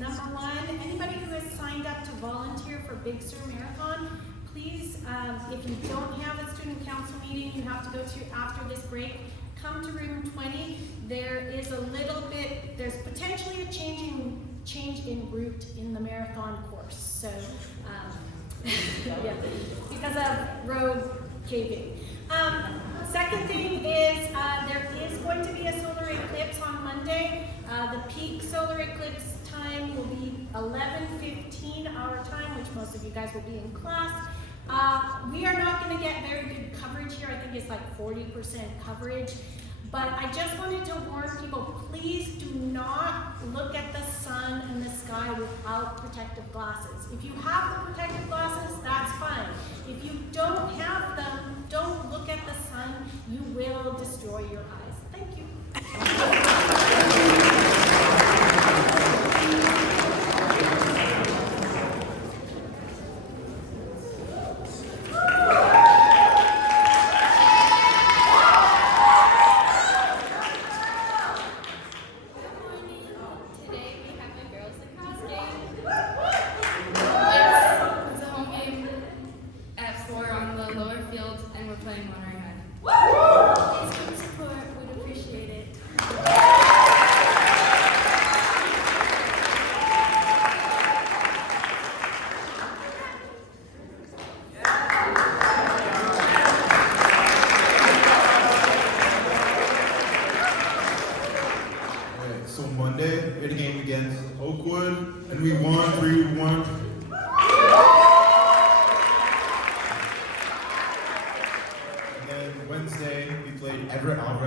Number one, anybody who has signed up to volunteer for Big Sur Marathon, please, if you don't have a student council meeting you have to go to after this break, come to room 20. There is a little bit, there's potentially a change in route in the marathon course. So, yeah, because of road caving. Second thing is there is going to be a solar eclipse on Monday. The peak solar eclipse time will be 11:15 our time, which most of you guys will be in class. We are not going to get very good coverage here. I think it's like 40% coverage. But I just wanted to warn people, please do not look at the sun and the sky without protective glasses. If you have the protective glasses, that's fine. If you don't have them, don't look at the sun. You will destroy your eyes. Thank you.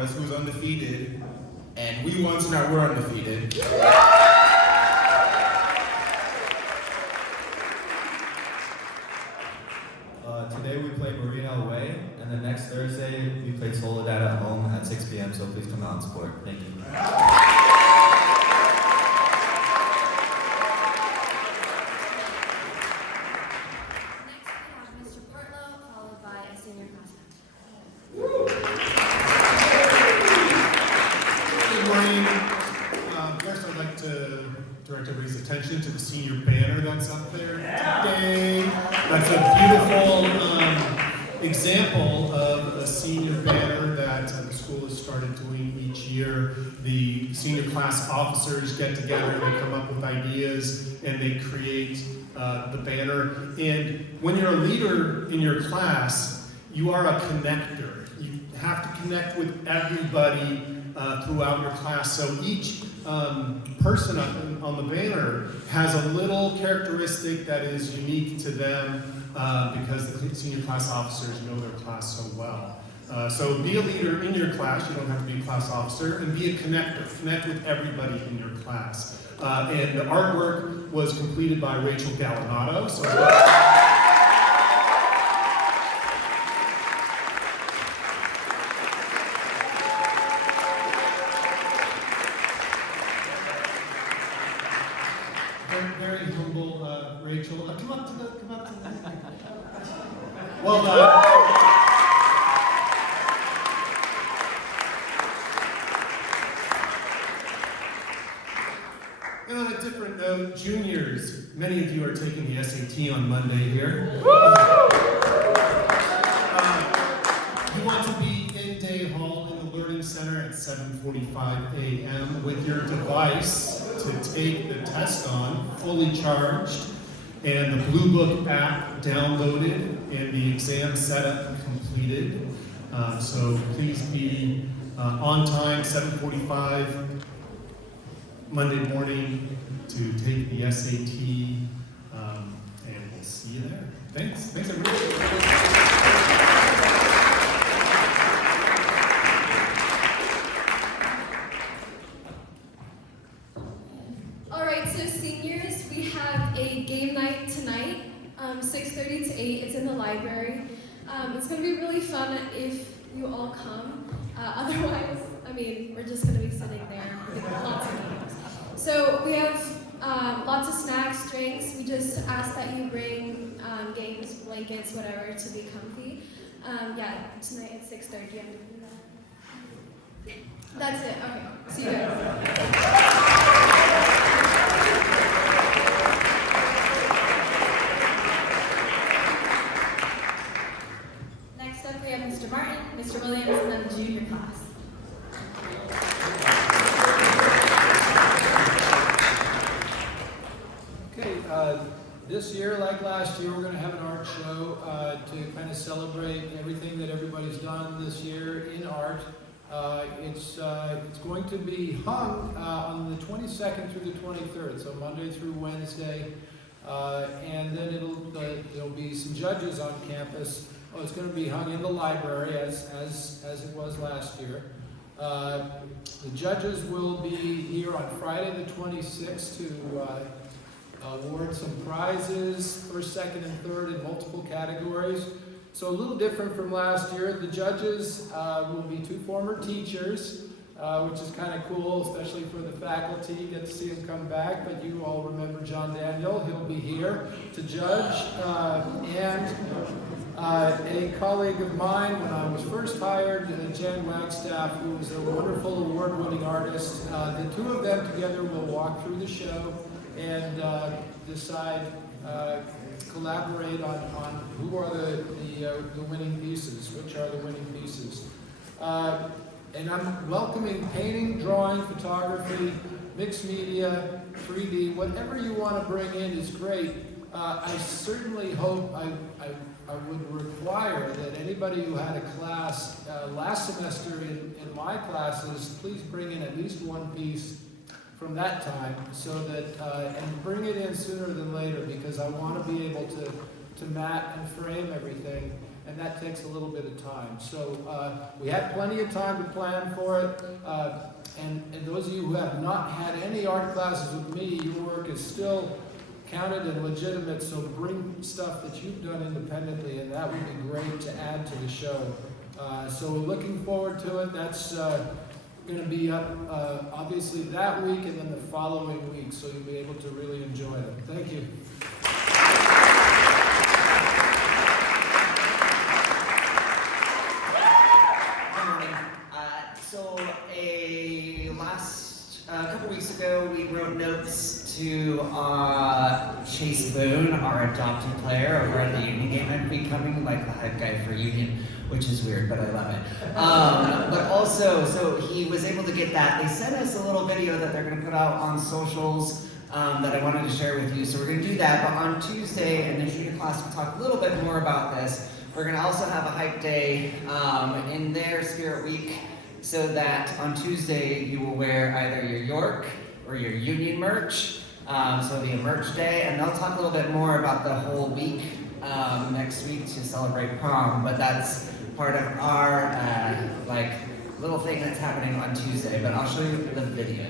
Who's undefeated, and we won, so now we're undefeated. Today we play Marina away, and then next Thursday we play Soledad at home at 6 p.m., so please come out and support. Thank you. Direct everybody's attention to the senior banner that's up there today. That's a beautiful example of a senior banner that the school has started doing each year. The senior class officers get together, they come up with ideas, and they create the banner. And when you're a leader in your class, you are a connector. You have to connect with everybody throughout your class. So each person on the banner has a little characteristic that is unique to them because the senior class officers know their class so well. So be a leader in your class. You don't have to be a class officer. And be a connector. Connect with everybody in your class. And the artwork was completed by Rachel Galanato. So very humble, Rachel. Come up to the. Well done. And on a different note, juniors, many of you are taking the SAT on Monday here. You want to be in Day Hall in the Learning Center at 7:45 a.m. with your device to take the test on, fully charged, and the Blue Book app downloaded, and the exam setup completed. So please be on time, 7:45 Monday morning to take the SAT, and we'll see you there. Thanks everybody. Game night tonight, 6:30 to 8. It's in the library. It's going to be really fun if you all come. Otherwise, I mean, we're just going to be sitting there with lots of games. So we have lots of snacks, drinks. We just ask that you bring games, blankets, whatever, to be comfy. Yeah, tonight at 6:30. That's it. Okay. See you guys. This year, like last year, we're going to have an art show to kind of celebrate everything that everybody's done this year in art. It's going to be hung on the 22nd through the 23rd, so Monday through Wednesday. And then there'll be some judges on campus. Oh, it's going to be hung in the library as it was last year. The judges will be here on Friday the 26th to award some prizes, first, second, and third in multiple categories. So a little different from last year. The judges will be 2 former teachers, which is kind of cool, especially for the faculty. You get to see him come back, but you all remember John Daniel. He'll be here to judge. And a colleague of mine, when I was first hired, Jan Wagstaff, who was a wonderful award-winning artist. The 2 of them together will walk through the show and decide, collaborate on who are the winning pieces, which are the winning pieces. And I'm welcoming painting, drawing, photography, mixed media, 3D, whatever you want to bring in is great. I certainly hope I would require that anybody who had a class last semester in my classes, please bring in at least 1 piece from that time, so that, and bring it in sooner than later, because I want to be able to mat and frame everything, and that takes a little bit of time. So we had plenty of time to plan for it, and those of you who have not had any art classes with me, your work is still counted and legitimate, so bring stuff that you've done independently, and that would be great to add to the show. So we're looking forward to it. That's going to be up obviously that week and then the following week, so you'll be able to really enjoy it. Thank you. Good morning. So a couple weeks ago, we wrote notes to Chase Boone, our adopted player over at the Union game. I'm becoming like the hype guy for Union, which is weird, but I love it. But also, so he was able to get that. They sent us a little video that they're going to put out on socials that I wanted to share with you. So we're going to do that. But on Tuesday, and in junior class, we'll talk a little bit more about this. We're going to also have a hype day in their Spirit Week, so that on Tuesday you will wear either your York or your Union merch. So it'll be a merch day, and they'll talk a little bit more about the whole week next week to celebrate prom. But that's part of our like little thing that's happening on Tuesday. But I'll show you the video.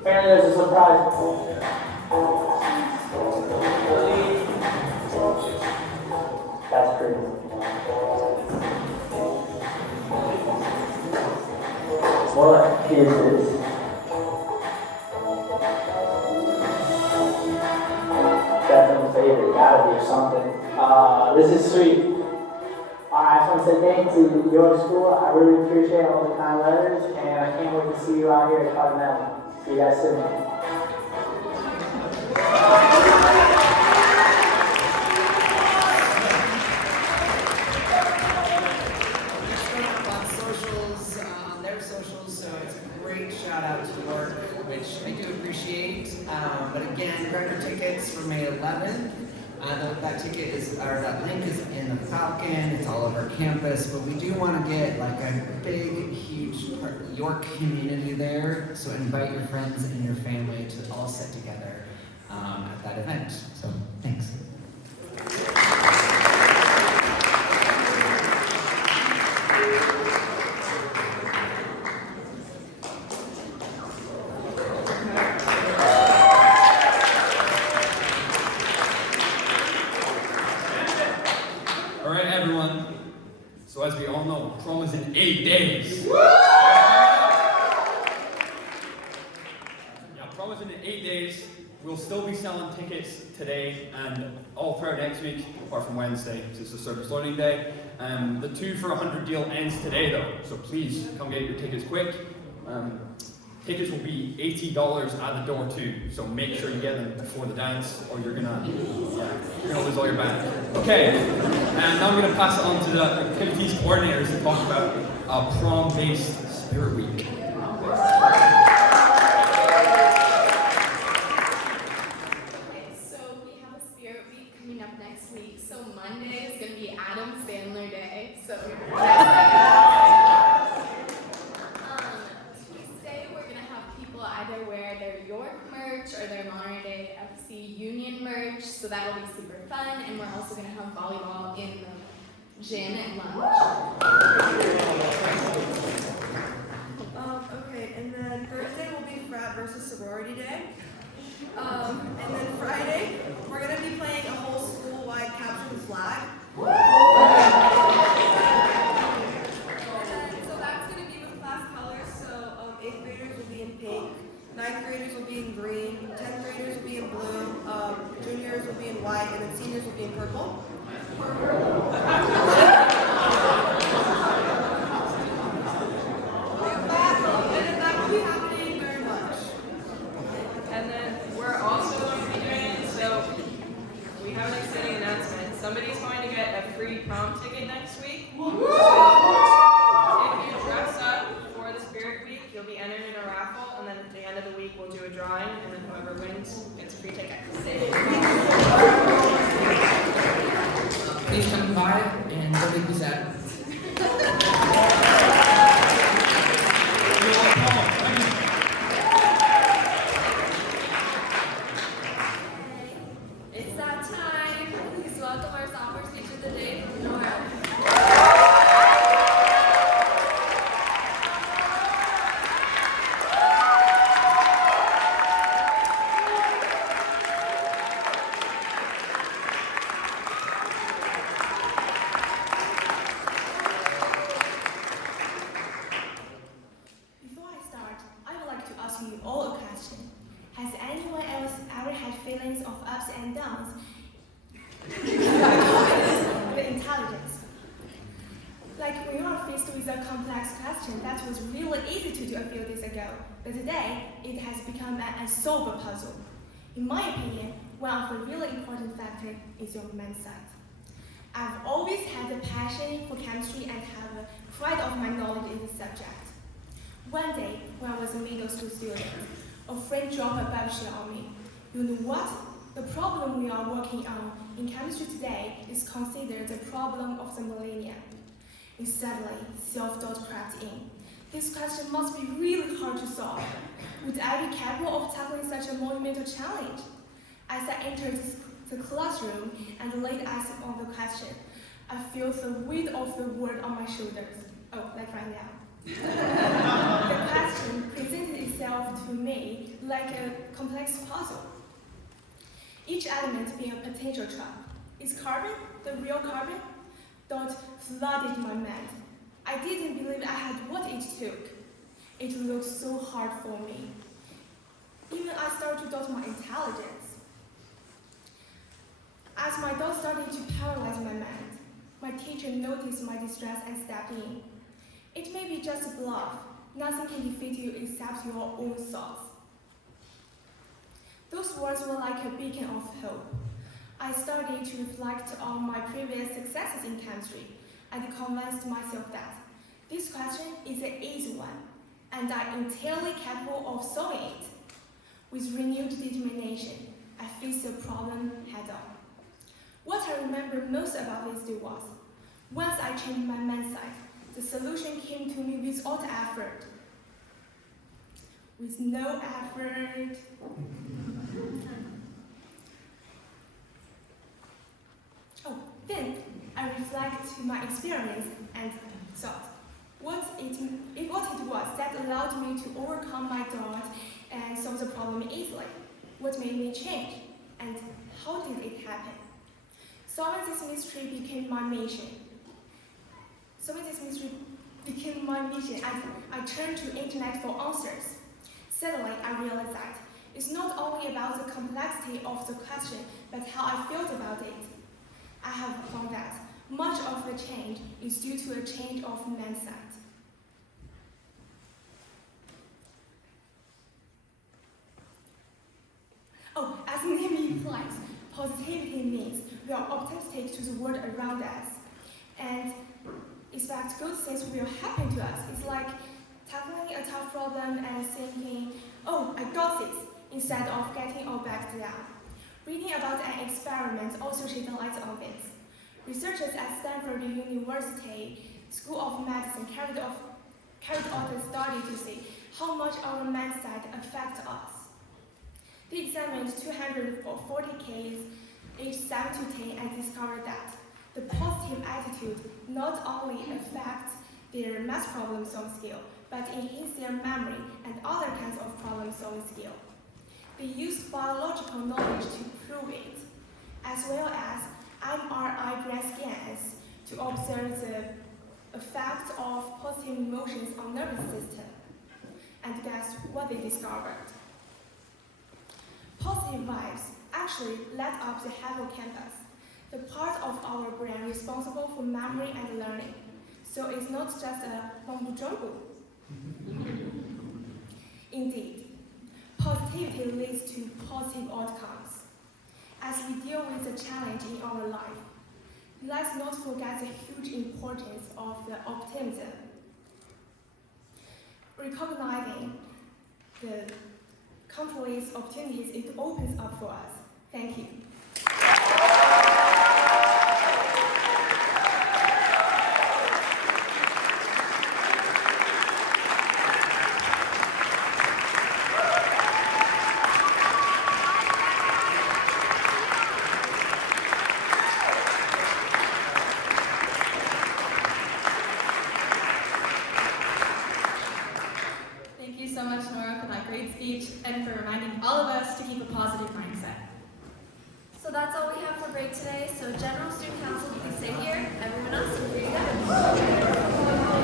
Apparently there's a surprise. That's pretty. What is this? Definitely favorite, gotta be or something. This is sweet. I just want to say thank you to your school. I really appreciate all the kind letters, and I can't wait to see you out here at Cardinal. See you guys soon. On socials, on their socials, so it's a great shout out to work, which I do appreciate. But again, Gretchen tickets for May 11th. That ticket is, or that link is in the Falcon. It's all over campus, but we do want to get like a big, huge York community there. So invite your friends and your family to all sit together at that event. So thanks. So as we all know, prom is in 8 days. Prom is in 8 days. We'll still be selling tickets today and all throughout next week, apart from Wednesday, because it's a service learning day. The 2 for $100 deal ends today though, so please come get your tickets quick. Tickets will be $80 at the door too, so make sure you get them before the dance, or you're gonna lose all your band. Okay. And now I'm going to pass it on to the activities coordinators to talk about prom-based Spirit Week. So we have a Spirit Week coming up next week. So Monday is going to be Adam Sandler Day. So Tuesday we're going to have people either wear their York merch or their Modern Day FC Union merch. So that'll be super fun. And we're also going to have volleyball in the gym at lunch. Okay, and then Thursday will be frat versus sorority day. And then Friday, we're going to be playing a whole school-wide capture the flag. And then, so that's going to be with class colors. So 8th graders will be in pink, 9th graders will be in green, 10th graders will be in blue, juniors will be in white, and then seniors will be in purple. And that will be happening during lunch. And then we're also going to be doing it, so we have an exciting announcement. Somebody's going to get a free prom ticket next week. So if you dress up for the Spirit Week, you'll be entered in a raffle, and then at the end of the week we'll do a drawing, and then whoever wins gets a free ticket. Please come by and don't be sad. It's that time. Please welcome our sophomore speech of the day from Nora. Before I start, I would like to ask you all a question. Has anyone else ever had feelings of ups and downs with intelligence? Like when you are faced with a complex question that was really easy to do a few days ago, but today it has become an unsolvable puzzle. In my opinion, one of the really important factors is your mindset. I've always had a passion for chemistry and have a pride of my knowledge in the subject. One day, when I was a middle school student, a friend dropped a bombshell on me. You know what? The problem we are working on in chemistry today is considered the problem of the millennium. And suddenly, self-doubt crept in. This question must be really hard to solve. Would I be capable of tackling such a monumental challenge? As I entered the classroom and laid eyes on the question, I felt the weight of the world on my shoulders. Oh, like right now. The question presented itself to me like a complex puzzle. Each element being a potential trap. Is carbon the real carbon? Thought flooded my mind. I didn't believe I had what it took. It looked so hard for me. Even I started to doubt my intelligence. As my doubt started to paralyze my mind, my teacher noticed my distress and stepped in. It may be just a bluff. Nothing can defeat you except your own thoughts. Those words were like a beacon of hope. I started to reflect on my previous successes in chemistry and convinced myself that this question is an easy one, and I'm entirely capable of solving it. With renewed determination, I faced the problem head-on. What I remember most about this day was, once I changed my mindset, the solution came to me without effort. With no effort. Then I reflect to my experience and thought what it was that allowed me to overcome my doubt and solve the problem easily. What made me change, and how did it happen? Solving this mystery became my mission. And I turned to internet for answers. Suddenly, I realized that it's not only about the complexity of the question, but how I felt about it. I have found that much of the change is due to a change of mindset. As the name implies, positivity means we are optimistic optimistic to the world around us and expect good things will happen to us. It's like tackling a tough problem and thinking, oh, I got this, instead of getting all back down. Reading about an experiment also shed light on this. Researchers at Stanford University School of Medicine carried out a study to see how much our mindset affects us. They examined 240 kids aged 7 to 10 and discovered that the positive attitude not only affects their math problem-solving skill, but enhances their memory and other kinds of problem-solving skill. They used biological knowledge to prove it, as well as MRI brain scans to observe the effect of positive emotions on nervous system. And guess what they discovered? Positive vibes actually light up the hippocampus, the part of our brain responsible for memory and learning. So it's not just a mumbo jumbo. Indeed, positivity leads to positive outcomes. As we deal with the challenge in our life, let's not forget the huge importance of the optimism. Recognizing the countless opportunities it opens up for us. Thank you. Thank you so much, Nora, for that great speech and for reminding all of us to keep a positive mindset. So that's all we have for break today. So General Student Council, please stay here. Everyone else, feel free to go.